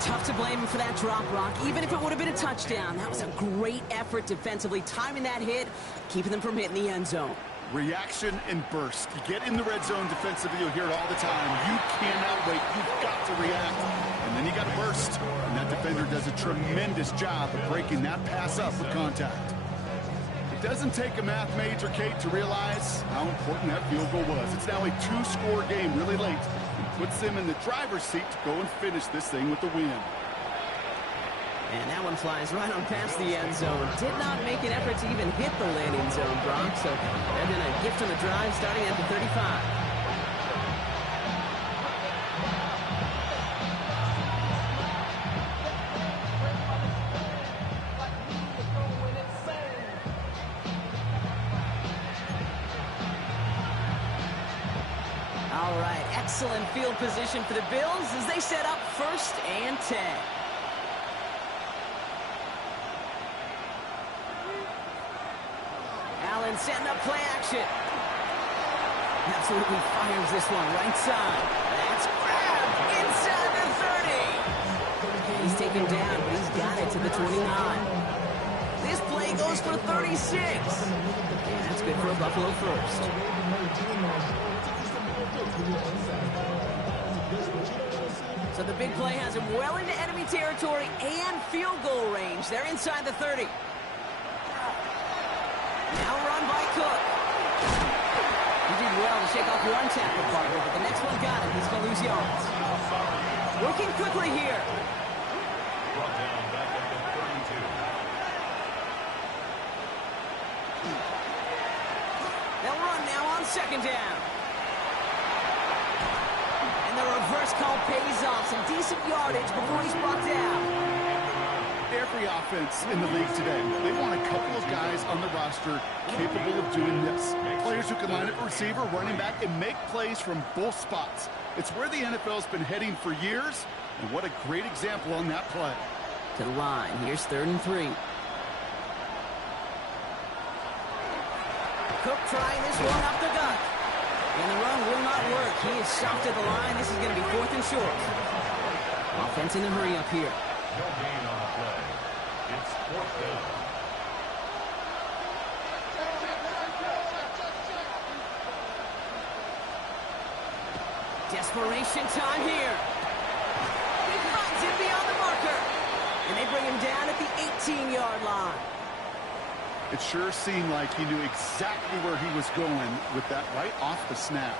Tough to blame him for that drop, Brock. Even if it would have been a touchdown, that was a great effort defensively, timing that hit, keeping them from hitting the end zone. Reaction and burst. You get in the red zone defensively, you'll hear it all the time. You cannot wait. You've got to react. And then you got to burst. And that defender does a tremendous job of breaking that pass up with contact. It doesn't take a math major, Kate, to realize how important that field goal was. It's now a 2-score game really late. Puts them in the driver's seat to go and finish this thing with the win. And that one flies right on past the end zone. Did not make an effort to even hit the landing zone, Brock. So they're going to gift him the drive starting at the 35. All right, excellent field position for the Bills as they set up 1st and 10. Allen setting up play action. Absolutely fires this one right side. That's grabbed inside the 30. He's taken down, but he's got it to the 29. This play goes for 36. And that's good for a Buffalo first. So the big play has him well into enemy territory and field goal range. They're inside the 30. Now run by Cook. He did well to shake off one tackle partner, but the next one got him. He's going to lose yards. Working quickly here. Brought down back at the 32. They'll run now on 2nd down. And the reverse call pays off. Some decent yardage before he's brought down. Every offense in the league today, they want a couple of guys on the roster capable of doing this. Players who can line up a receiver, running back, and make plays from both spots. It's where the NFL's been heading for years, and what a great example on that play. To the line. Here's 3rd and 3. Cook trying this one up the gut. And the run will not work. He is stopped at the line. This is going to be 4th and short. Offense in a hurry up here. No gain on the play. It's 4th down. Desperation time here. He finds him beyond the marker. And they bring him down at the 18-yard line. It sure seemed like he knew exactly where he was going with that right off the snap.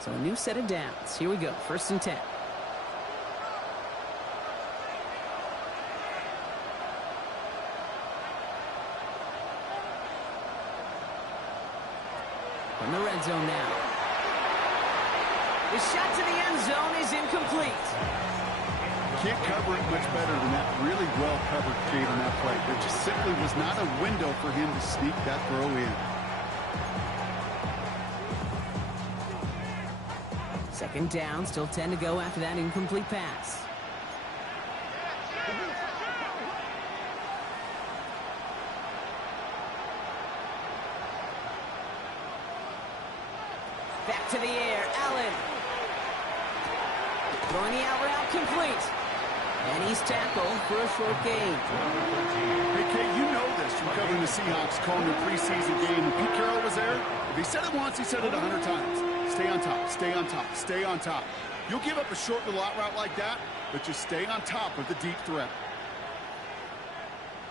So a new set of downs. Here we go. 1st and 10. From the red zone now. The shot to the end zone is incomplete. Can't cover it much better than that. Really well covered, Kate, on that play. There just simply was not a window for him to sneak that throw in. Second down, still 10 to go after that incomplete pass. Back to the air, Allen. Throwing the out route complete. And he's tackled for a short gain. Hey, Kate, you know this from covering the Seahawks, calling their preseason game. When Pete Carroll was there, if he said it once, he said it 100 times. Stay on top, stay on top, stay on top. You'll give up a short little out route like that, but just stay on top of the deep threat.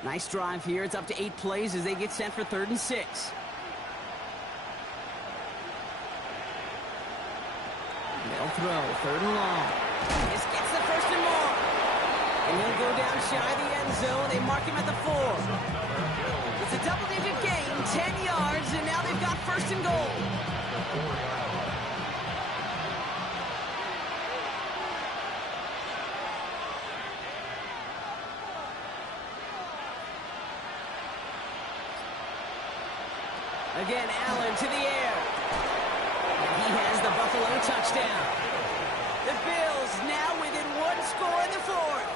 Nice drive here. It's up to 8 plays as they get set for 3rd and 6. They'll throw, 3rd and long. This gets the 1st and more. And he'll go down shy of the end zone. They mark him at the 4. It's a double-digit gain, 10 yards, and now they've got 1st and goal. Again, Allen to the air. And he has the Buffalo touchdown. The Bills now within 1 score in the 4th.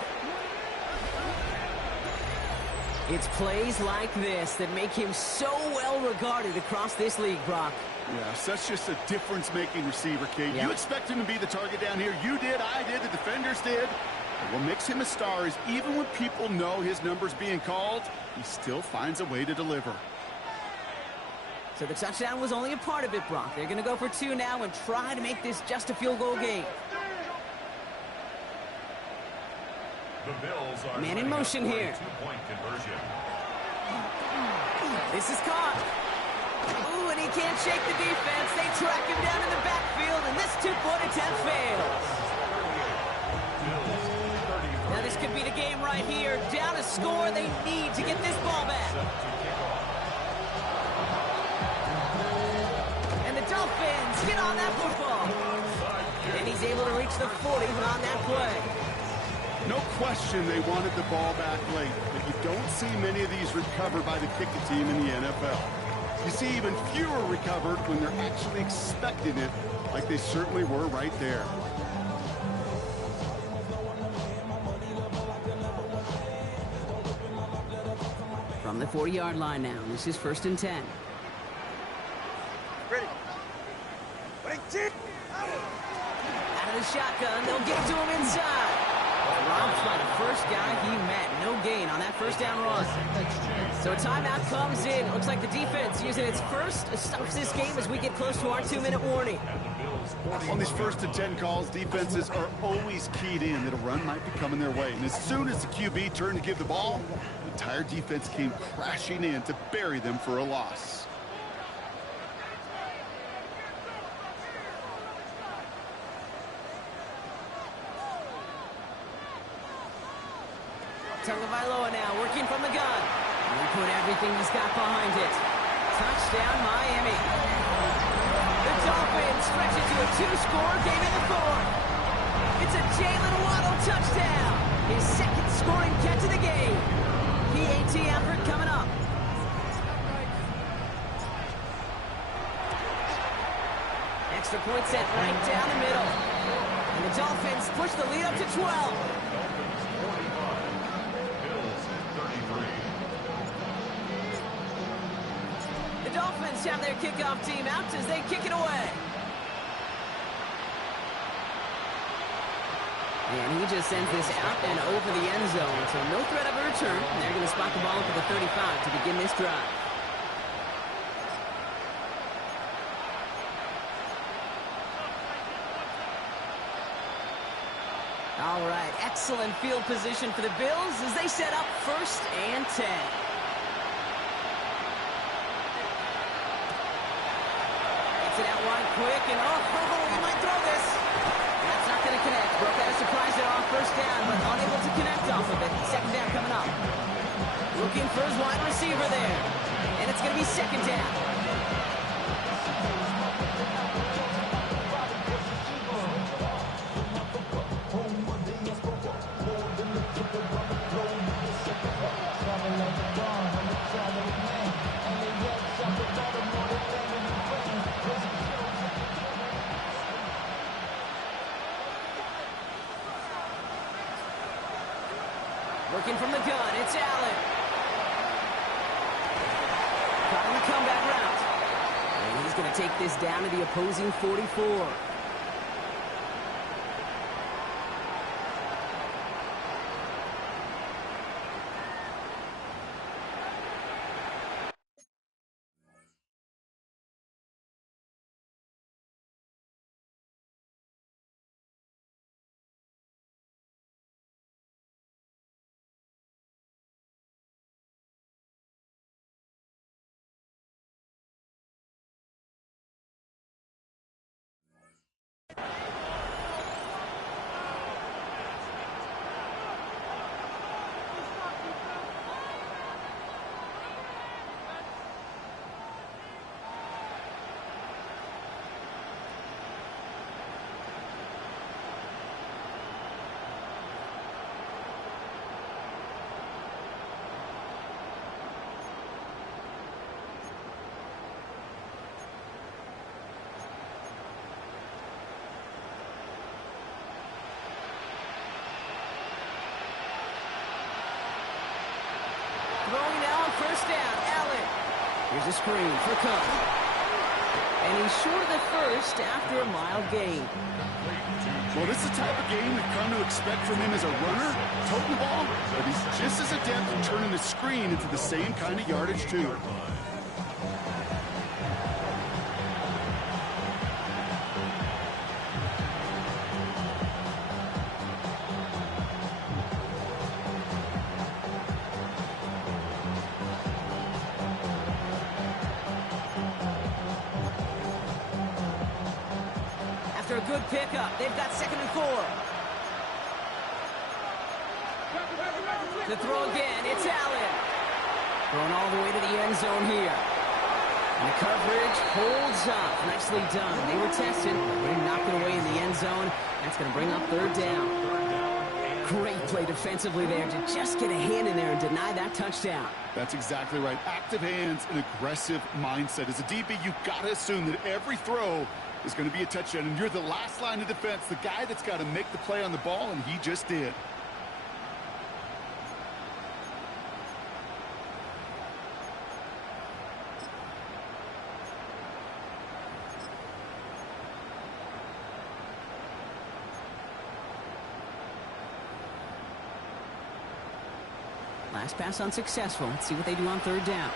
It's plays like this that make him so well regarded across this league, Brock. Yeah, such just a difference-making receiver, Kate. Yep. You expect him to be the target down here. You did, I did, the defenders did. And what makes him a star is even when people know his number's being called, he still finds a way to deliver. So the touchdown was only a part of it, Brock. They're going to go for 2 now and try to make this just a field goal game. The Bills are Man in motion here. 2-point conversion. This is caught. Ooh, and he can't shake the defense. They track him down in the backfield, and this 2-point attempt fails. Now this could be the game right here. Down a score, they need to get this ball back. And the Dolphins get on that football. And he's able to reach the 40 on that play. No question they wanted the ball back late, but you don't see many of these recovered by the kicking team in the NFL. You see even fewer recovered when they're actually expecting it, like they certainly were right there. From the 40-yard line now, this is 1st and 10. Ready. Out of the shotgun, they'll get to him inside. Robbed by the first guy he met. No gain on that 1st down run. So a timeout comes in. Looks like the defense using its first stops this game as we get close to our 2-minute warning. On these 1st and 10 calls, defenses are always keyed in that a run might be coming their way. And as soon as the QB turned to give the ball, the entire defense came crashing in to bury them for a loss. Tagovailoa now working from the gun. And he put everything he's got behind it. Touchdown, Miami. The Dolphins stretch it to a 2-score game in the 4th. It's a Jalen Waddle touchdown. His 2nd scoring catch of the game. PAT effort coming up. Extra point set right down the middle. And the Dolphins push the lead up to 12. The Dolphins have their kickoff team out as they kick it away. And he just sends this out and over the end zone, so no threat of a return. And they're going to spot the ball for the 35 to begin this drive. All right, excellent field position for the Bills as they set up 1st and 10. It out wide quick, and he might throw this. That's not going to connect. Broke out a surprise there on 1st down, but unable to connect off of it. 2nd down coming up. Looking for his wide receiver there. And it's going to be 2nd down. It's Allen. Caught on the comeback route. And he's going to take this down to the opposing 44. Throwing now, first down, Allen. Here's a screen for Cook. And he's short of the first after a mild gain. Well, this is the type of game we've come to expect from him as a runner, toting the ball, but he's just as adept at turning the screen into the same kind of yardage, too. After a good pickup, they've got 2nd and 4. The throw again, it's Allen. Going all the way to the end zone here. And the coverage holds up. Nicely done. They were tested. They knocked it away in the end zone. That's going to bring up 3rd down. Great play defensively there to just get a hand in there and deny that touchdown. That's exactly right. Active hands and aggressive mindset. As a DB, you've got to assume that every throw is going to be a touchdown, and you're the last line of defense, the guy that's got to make the play on the ball, and he just did. Last pass unsuccessful. Let's see what they do on 3rd down.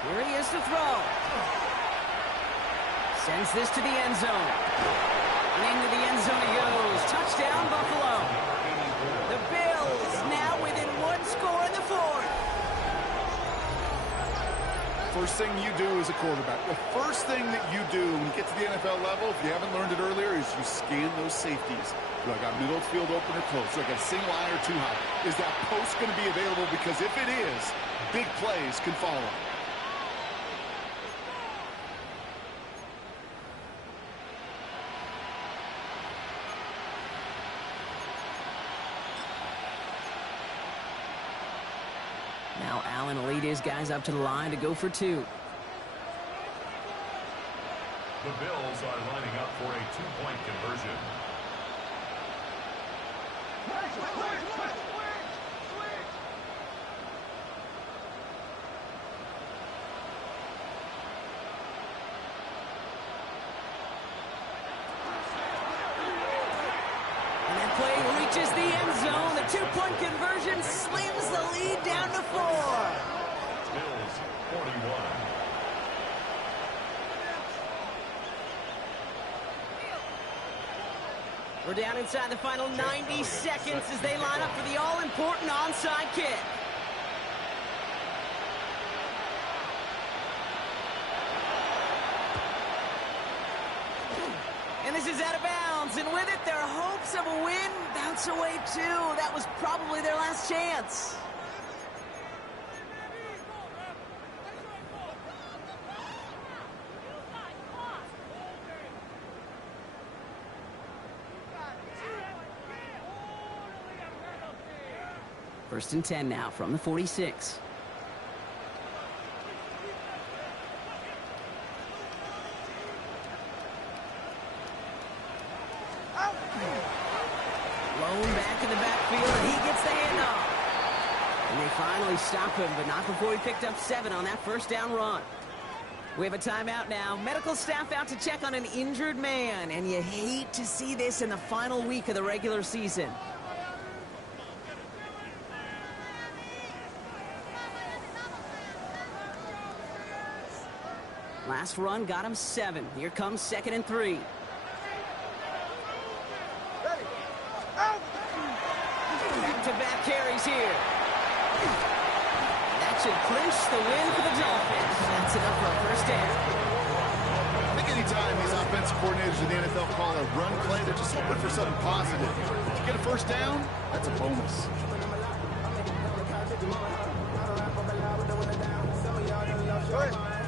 Here he is to throw. Sends this to the end zone. And into the end zone he goes. Touchdown, Buffalo. The Bills now within 1 score in the 4th. First thing you do as a quarterback, the first thing that you do when you get to the NFL level, if you haven't learned it earlier, is you scan those safeties. Do I got middle field open or close? Do I got a single eye or too high? Is that post going to be available? Because if it is, big plays can follow. Now Allen will lead his guys up to the line to go for 2. The Bills are lining up for a 2-point conversion. And that play reaches the end zone. The 2-point conversion slams the lead down to 4. Bills 41. We're down inside the final 90 seconds as they line up for the all-important onside kick. And this is out of bounds, and with it, their hopes of a win bounce away too. That was probably their last chance. First and 10 now from the 46. back in the backfield, and he gets the handoff. And they finally stop him, but not before he picked up 7 on that first down run. We have a timeout now. Medical staff out to check on an injured man, and you hate to see this in the final week of the regular season. Last run got him 7. Here comes 2nd and 3. Back-to-back carries here. That should clinch the win for the Dolphins. That's enough for a first down. I think anytime these offensive coordinators in the NFL call a run play, they're just hoping for something positive. If you get a first down, that's a bonus.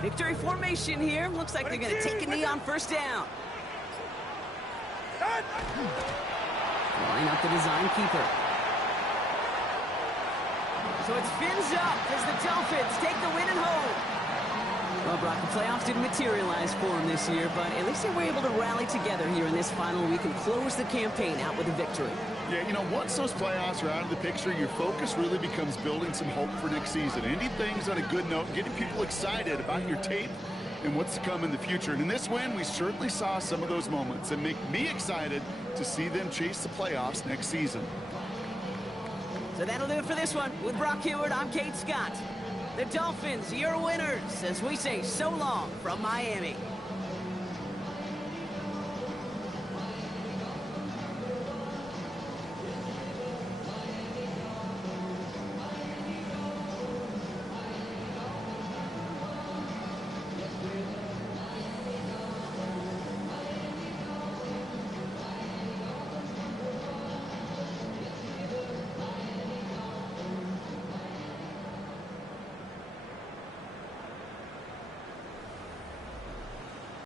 Victory formation here. Looks like they're going to take a knee on first down. Line up the design keeper. So it's fins up as the Dolphins take the win at home. Well, Brock, the playoffs didn't materialize for them this year, but at least they were able to rally together here in this final week and close the campaign out with a victory. Yeah, you know, once those playoffs are out of the picture, your focus really becomes building some hope for next season. Ending things on a good note, getting people excited about your tape and what's to come in the future. And in this win, we certainly saw some of those moments that make me excited to see them chase the playoffs next season. So that'll do it for this one. With Brock Heward, I'm Kate Scott. The Dolphins, your winners, as we say so long from Miami.